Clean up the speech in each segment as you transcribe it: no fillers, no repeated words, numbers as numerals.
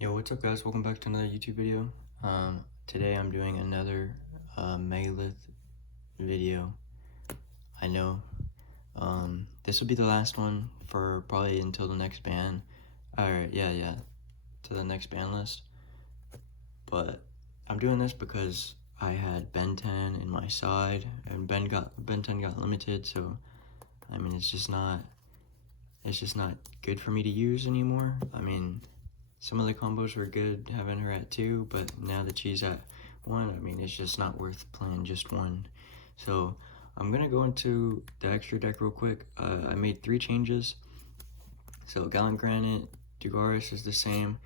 Yo, what's up guys? Welcome back to another YouTube video. Today I'm doing another Megalith video. I know this will be the last one for probably until the next ban. Alright, yeah, to the next ban list. But I'm doing this because I had Ben 10 in my side and Ben 10 got limited, so I mean it's just not good for me to use anymore. I mean, some of the combos were good having her at 2, but now that she's at 1, I mean, it's just not worth playing just 1. So I'm going to go into the extra deck real quick. I made 3 changes. So Gallant Granite, Dugaris is the same.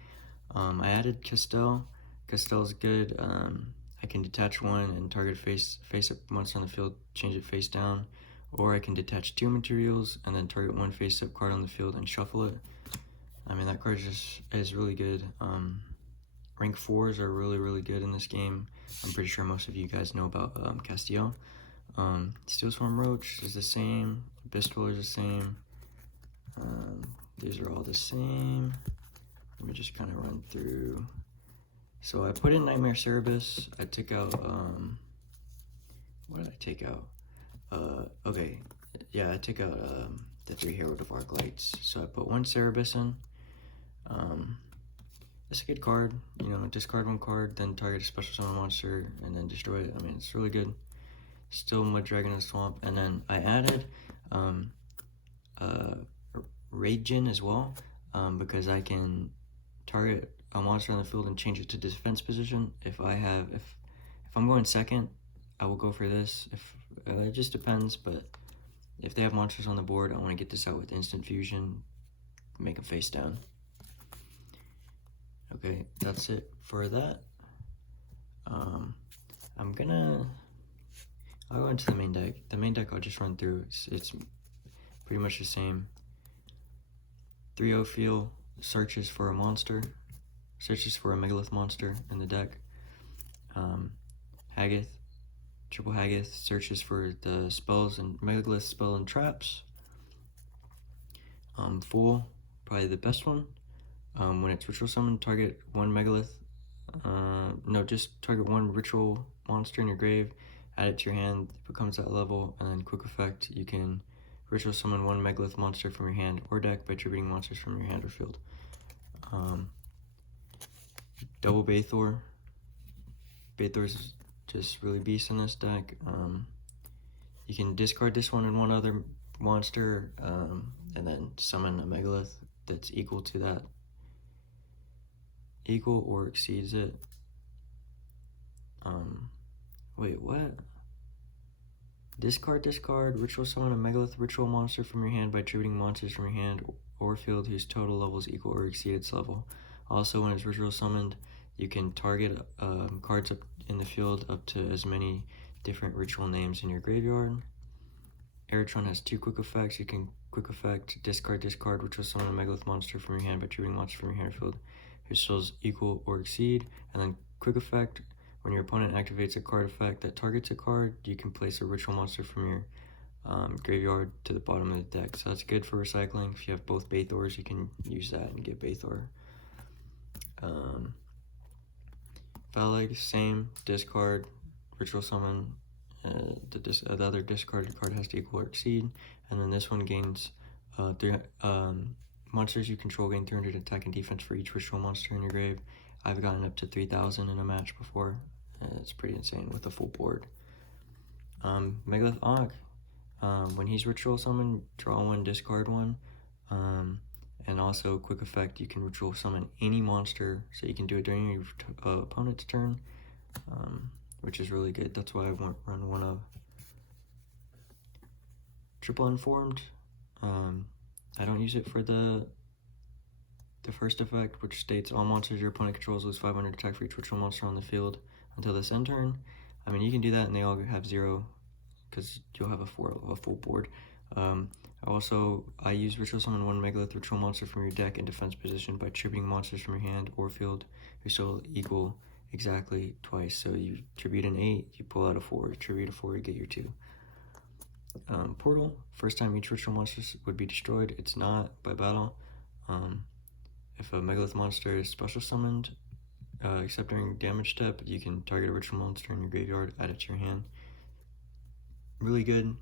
I added Castell. Castell's good. I can detach 1 and target face up monster on the field, change it face down. Or I can detach 2 materials and then target 1 face up card on the field and shuffle it. I mean, that card just is really good. Rank 4s are really good in this game. I'm pretty sure most of you guys know about Castiel. Steel Swarm Roach is the same. Bistol is the same. These are all the same. Let me just kind of run through. So I put in Nightmare Cerebus. I took out, what did I take out? Okay, yeah, I took out the 3 Herald of Arc Lights. So I put 1 Cerebus in. It's a good card, you know, discard 1 card, then target a special summon monster, and then destroy it. I mean, it's really good. Still Mud Dragon in the Swamp, and then I added Ragin as well, because I can target a monster on the field and change it to defense position. If I'm going second, I will go for this. It just depends, but if they have monsters on the board, I want to get this out with instant fusion, make them face down. Okay, that's it for that. I'll go into the main deck. The main deck I'll just run through. It's pretty much the same. 3-0 Feel searches for a monster, searches for a Megalith monster in the deck. Haggith, triple Haggith searches for the spells and Megalith spell and traps. Fool, probably the best one. When it's ritual summon, target 1 Megalith. Just target 1 ritual monster in your grave, add it to your hand, it becomes that level, and then quick effect, you can ritual summon 1 Megalith monster from your hand or deck by attributing monsters from your hand or field. Double Bathor. Bathor's just really beast in this deck. You can discard this one and 1 other monster, and then summon a Megalith that's equal to that. Equal or exceeds it. Wait, what? Discard, ritual summon a Megalith ritual monster from your hand by attributing monsters from your hand or field whose total level is equal or exceed its level. Also, when it's ritual summoned, you can target cards up in the field up to as many different ritual names in your graveyard. Aeritron has 2 quick effects. You can quick effect, discard, ritual summon a Megalith monster from your hand by attributing monsters from your hand or field whose totals equal or exceed, and then quick effect, when your opponent activates a card effect that targets a card, you can place a ritual monster from your graveyard to the bottom of the deck. So that's good for recycling. If you have both Bathors, you can use that and get Bathor. Phaleg, same, discard, ritual summon, the other discarded card has to equal or exceed, and then this one gains monsters you control gain 300 attack and defense for each ritual monster in your grave. I've gotten up to 3,000 in a match before. It's pretty insane with a full board. Megalith Og. When he's ritual summoned, draw 1, discard 1. And also, quick effect, you can ritual summon any monster, so you can do it during your opponent's turn, which is really good. That's why I run 1 of. Triple Informed. I don't use it for the first effect, which states all monsters your opponent controls lose 500 attack for each ritual monster on the field until this end turn. I mean, you can do that and they all have 0 because you'll have a full board. I use ritual summon 1 Megalith ritual monster from your deck in defense position by attributing monsters from your hand or field whose total equal exactly twice. So you tribute an 8, you pull out a 4, tribute a 4, you get your 2. Portal, first time each ritual monster would be destroyed. It's not by battle. if a Megalith monster is special summoned, except during damage step, you can target a ritual monster in your graveyard, add it to your hand. Really good.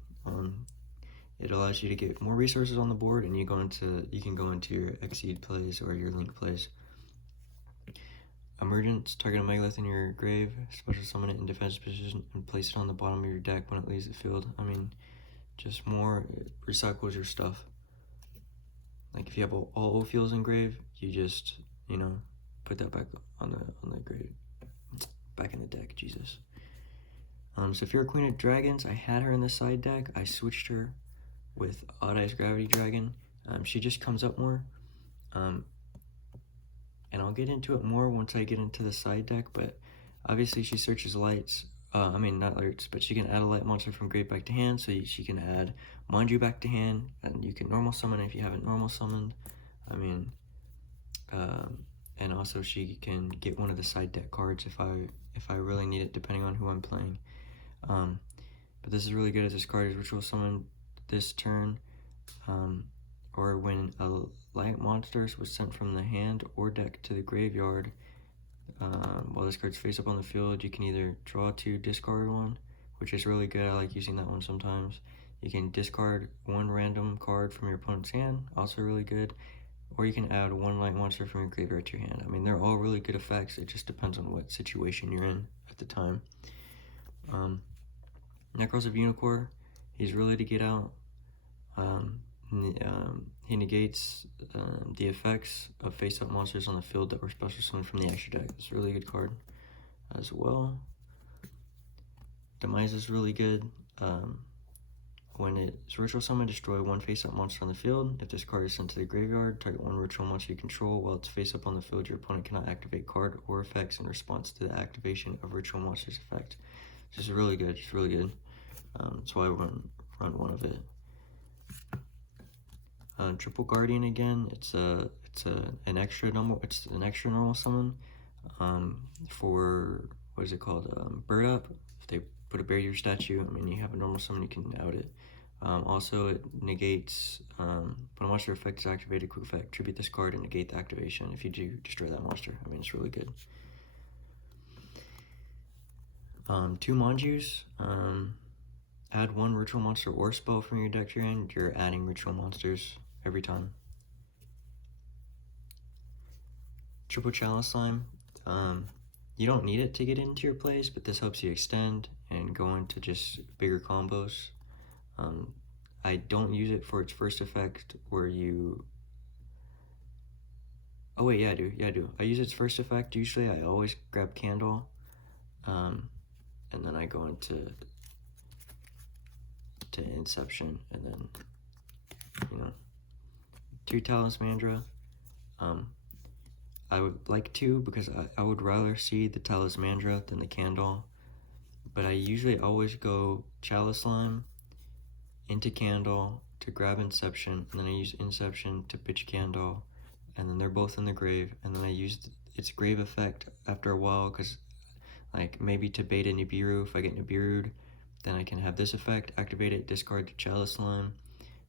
It allows you to get more resources on the board, and you can go into your Exceed plays or your Link plays. Emergence, target a Megalith in your grave, special summon it in defensive position, and place it on the bottom of your deck when it leaves the field. I mean, just more, it recycles your stuff. Like if you have all O-Fields in grave, you just, put that back on the grave, back in the deck, Jesus. So if you're a Queen of Dragons, I had her in the side deck. I switched her with Odd Eyes Gravity Dragon. She just comes up more. And I'll get into it more once I get into the side deck, but obviously she searches lights. Not lights, but she can add a light monster from grave back to hand, so she can add Manju back to hand, and you can normal summon if you haven't normal summoned. And also she can get one of the side deck cards if I really need it, depending on who I'm playing. But this is really good as this card is ritual summon this turn, or when a light monster was sent from the hand or deck to the graveyard. While this card's face up on the field, you can either draw 2, discard 1, which is really good. I like using that one sometimes. You can discard 1 random card from your opponent's hand, also really good. Or you can add 1 light monster from your graveyard to your hand. They're all really good effects. It just depends on what situation you're in at the time. Necros of Unicorn, he's really to get out. He negates the effects of face-up monsters on the field that were special summoned from the extra deck. It's a really good card as well. Demise is really good. When it's ritual summon, destroy 1 face-up monster on the field. If this card is sent to the graveyard, target 1 ritual monster you control. While it's face-up on the field, your opponent cannot activate card or effects in response to the activation of ritual monster's effect. This is really good. It's really good. That's why I run one of it. Triple Guardian again. It's an extra normal summon. For what is it called? Bird Up. If they put a barrier statue, you have a normal summon, you can out it. Also, it negates when a monster effect is activated, quick effect, tribute this card and negate the activation. If you do, destroy that monster. It's really good. 2 Manjus. Add 1 ritual monster or spell from your deck to your hand. You're adding ritual monsters every time. Triple Chalice Slime. You don't need it to get into your plays, but this helps you extend and go into just bigger combos. I don't use it for its first effect where you... Oh wait, yeah I do. I use its first effect. Usually I always grab Candle, and then I go into Inception, and then 2 Talismandra. I would like 2 because I would rather see the Talismandra than the Candle, but I usually always go Chalice Slime into Candle to grab Inception, and then I use Inception to pitch Candle, and then they're both in the grave, and then I use its grave effect after a while, because maybe to bait a Nibiru. If I get Nibiru'd, then I can have this effect, activate it, discard the Chalice Slime,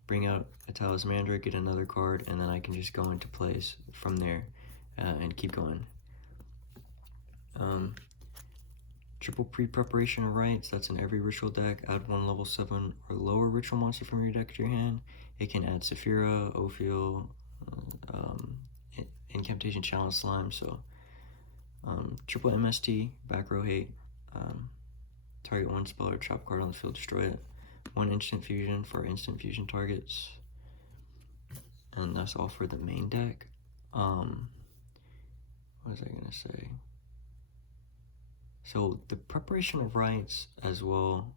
bring out a Talismandra, get another card, and then I can just go into plays from there and keep going. Triple Pre-Preparation of Rites, that's in every ritual deck. Add 1 level 7 or lower ritual monster from your deck to your hand. It can add Saphira, Ophiel, Incantation Chalice Slime, so triple MST, back row hate. Target 1 spell or trap card on the field, destroy it. 1 instant fusion for instant fusion targets. And that's all for the main deck. What was I gonna say? So the Preparation of Rites as well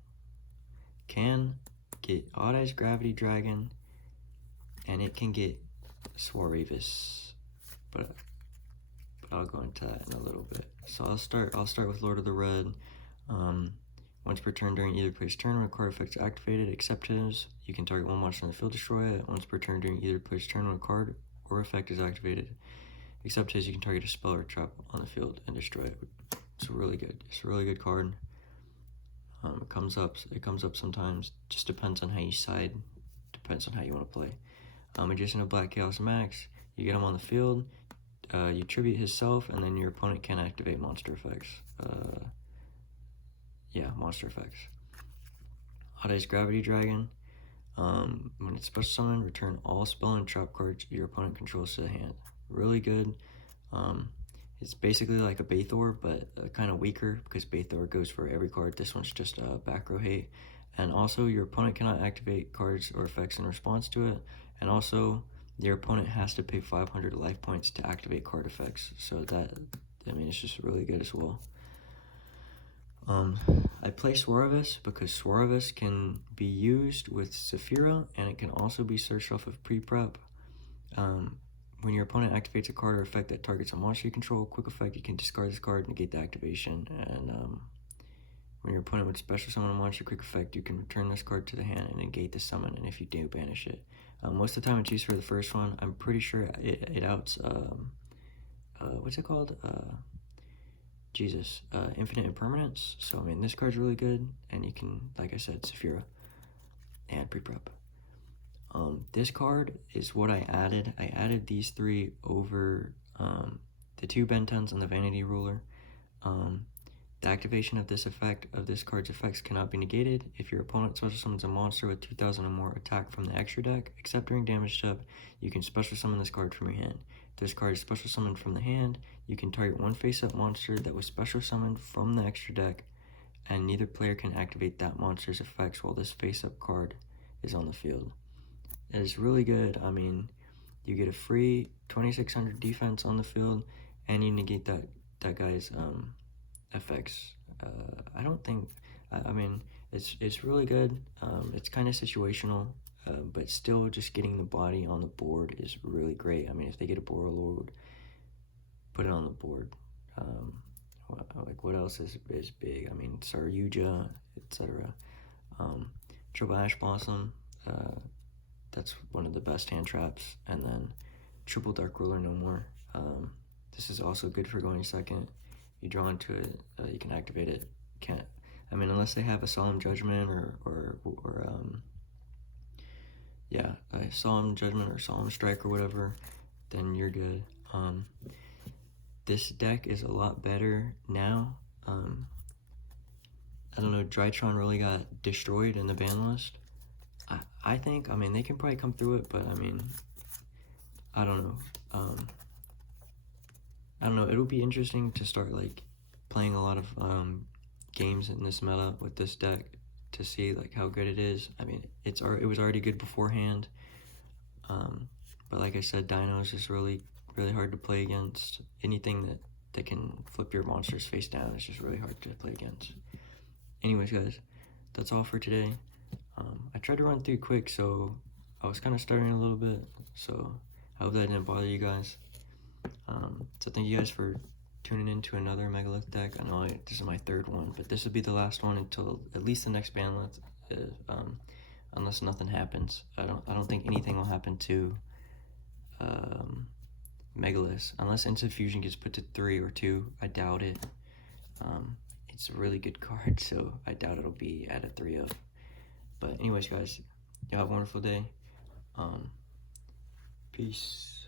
can get Odd Eyes Gravity Dragon, and it can get Swarrevis, but I'll go into that in a little bit. So I'll start with Lord of the Red. Once per turn during either player's turn, when a card effect is activated, except his, you can target 1 monster on the field, destroy it. Once per turn during either player's turn, when a card or effect is activated, except his, you can target a spell or trap on the field and destroy it. It's really good. It's a really good card. It comes up sometimes. Just depends on how you side. Depends on how you want to play. Adjacent to Black Chaos Max, you get him on the field. you tribute his self, and then your opponent can activate monster effects. Yeah, monster effects. Hot Ice Gravity Dragon. When it's special summoned, return all spell and trap cards your opponent controls to the hand. Really good. It's basically like a Bathor, but kind of weaker because Bathor goes for every card. This one's just back row hate. And also, your opponent cannot activate cards or effects in response to it. And also, your opponent has to pay 500 life points to activate card effects. So that, I mean, it's just really good as well. I play Swarvis because Swarvis can be used with Saphira, and it can also be searched off of pre-prep. When your opponent activates a card or effect that targets a monster you control, quick effect, you can discard this card, negate the activation. And when your opponent would special summon a monster, quick effect, you can return this card to the hand and negate the summon, and if you do, banish it. Most of the time it's used for the first one. I'm pretty sure it outs, what's it called? Infinite Impermanence. So, I mean, this card's really good, and you can, like I said, Saphira and pre-prep. This card is what I added. I added these three over the two Ben 10s and the Vanity Ruler. The activation of this effect, of this card's effects, cannot be negated if your opponent special summons a monster with 2,000 or more attack from the extra deck, except during damage step. You can special summon this card from your hand. If this card is special summoned from the hand, you can target one face-up monster that was special summoned from the extra deck, and neither player can activate that monster's effects while this face-up card is on the field. It is really good. I mean, you get a free 2,600 defense on the field, and you negate that guy's effects. I don't think, I mean, it's really good. It's kind of situational, but still just getting the body on the board is really great. I mean, if they get a Borreload, put it on the board. Like, what else is big? I mean, Saryuja, etc. Triple Ash Blossom, that's one of the best hand traps. And then Triple Dark Ruler No More. This is also good for going second. You draw into it, you can activate it. Can't, I mean, unless they have a Solemn Judgment or a Solemn Judgment or Solemn Strike or whatever, then you're good. This deck is a lot better now. I don't know, Drytron really got destroyed in the ban list. I think, I mean, they can probably come through it, but I mean, I don't know. I don't know, it'll be interesting to start like playing a lot of games in this meta with this deck to see like how good it is. I mean, it was already good beforehand, but like I said, Dino is just really hard to play against. Anything that can flip your monsters face down is just really hard to play against. Anyways, guys, that's all for today. I tried to run through quick, so I was kind of stuttering a little bit, so I hope that didn't bother you guys. So thank you guys for tuning in to another Megalith deck. I know this is my third one, but this will be the last one until at least the next banlist, unless nothing happens. I don't think anything will happen to Megalith unless Instant Fusion gets put to 3 or 2. I doubt it. It's a really good card, so I doubt it'll be at a 3-0. But anyways, guys, y'all have a wonderful day. Peace.